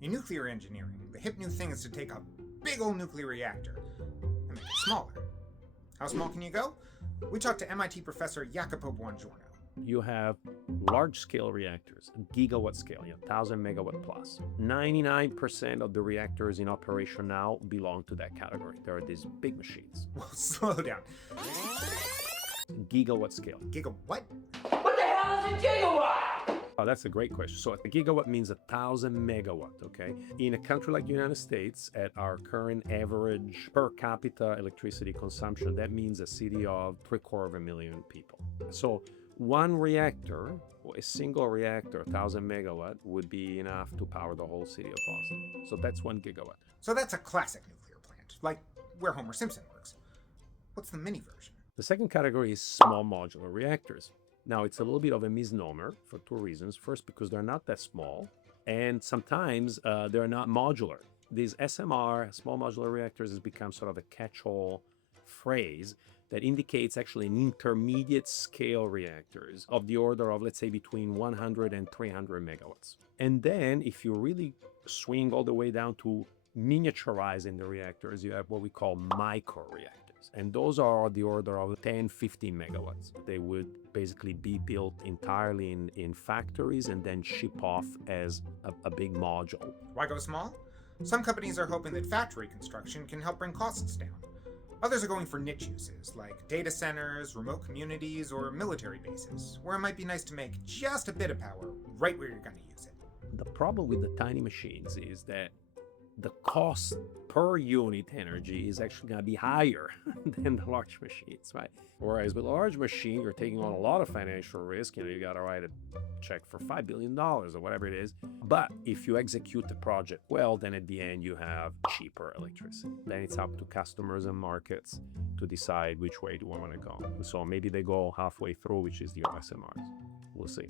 In nuclear engineering, the hip new thing is to take a big old nuclear reactor and make it smaller. How small can you go? We talked to MIT professor Jacopo Buongiorno. You have large-scale reactors, gigawatt scale, 1,000 megawatt plus. 99% of the reactors in operation now belong to that category. There are these big machines. Well, slow down. Gigawatt scale. Giga what? What the hell is a gigawatt? Oh, that's a great question. So a gigawatt means 1,000 megawatt, okay? In a country like the United States, at our current average per capita electricity consumption, that means a city of 750,000 people. So one reactor, a single reactor, 1,000 megawatt, would be enough to power the whole city of Boston. So that's 1 gigawatt. So that's a classic nuclear plant, like where Homer Simpson works. What's the mini version? The second category is small modular reactors. Now, it's a little bit of a misnomer for two reasons. First, because they're not that small, and sometimes they're not modular. These SMR, small modular reactors, has become sort of a catch-all phrase that indicates actually an intermediate scale reactors of the order of, let's say, between 100 and 300 megawatts. And then if you really swing all the way down to miniaturizing the reactors, you have what we call microreactors. And those are the order of 10, 15 megawatts. They would basically be built entirely in factories and then ship off as a big module. Why go small? Some companies are hoping that factory construction can help bring costs down. Others are going for niche uses, like data centers, remote communities, or military bases, where it might be nice to make just a bit of power right where you're going to use it. The problem with the tiny machines is that the cost per unit energy is actually going to be higher than the large machines, right? Whereas with a large machine, you're taking on a lot of financial risk. You got to write a check for $5 billion or whatever it is. But if you execute the project well, then at the end you have cheaper electricity. Then it's up to customers and markets to decide which way do I want to go. So maybe they go halfway through, which is the SMRs. We'll see.